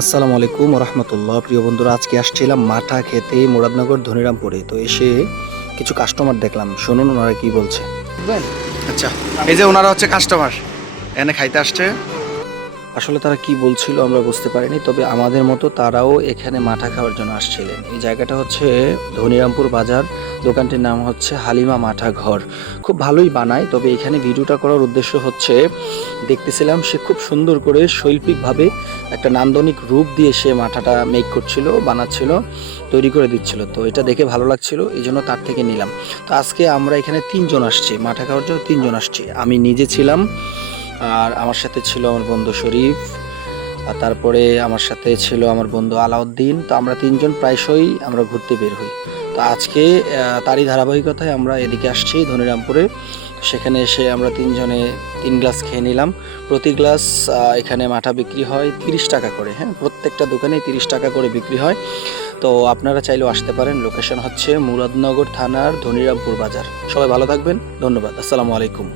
আসসালামু আলাইকুম রহমতুল্লাহ প্রিয় বন্ধুরা আজকে আসছিলাম মাঠা খেতে মুরাদনগর ধনিরামপুরে। তো এসে কিছু কাস্টমার দেখলাম। শুনুন ওনারা কি বলছে। আচ্ছা এই যে ওনারা হচ্ছে কাস্টমার এখানে খাইতে আসছে। আসলে তারা কি বলছিল আমরা বুঝতে পারিনি তবে আমাদের মতো তারাও এখানে মাঠা খাওয়ার জন্য আসছিলেন। এই জায়গাটা হচ্ছে ধনিরামপুর বাজার দোকানটির নাম হচ্ছে হালিমা মাঠা ঘর। খুব ভালোই বানায়, তবে এখানে ভিডিওটা করার উদ্দেশ্য হচ্ছে, দেখতেছিলাম সে খুব সুন্দর করে শৈল্পিকভাবে একটা নান্দনিক রূপ দিয়ে সে মাঠাটা মেক করছিল, বানাচ্ছিল, তৈরি করে দিচ্ছিল। তো এটা দেখে ভালো লাগছিল, এই জন্য তার থেকে নিলাম। তো আজকে আমরা এখানে তিনজন আসছি, মাঠা খাওয়ার জন্য তিনজন আসছি। আমি নিজে ছিলাম, আর আমার সাথে ছিল আমার বন্ধু শরীফ, আর তারপরে আমার সাথে ছিল আমার বন্ধু আলাউদ্দিন। তো আমরা তিনজন প্রায়শই আমরা ঘুরতে বের হই। আজকে তারই ধারাবাহিকতায় আমরা এদিকে আসছি ধনিরামপুরে। সেখানে এসে আমরা তিনজনে তিন গ্লাস খেয়ে নিলাম। প্রতি গ্লাস এখানে মাঠা বিক্রি হয় তিরিশ টাকা করে হ্যাঁ? প্রত্যেকটা দোকানে তিরিশ টাকা করে বিক্রি হয়। তো আপনারা চাইলেও আসতে পারেন। লোকেশন হচ্ছে মুরাদনগর থানার ধনিরামপুর বাজার। সবাই ভালো থাকবেন। ধন্যবাদ। আসসালামু আলাইকুম।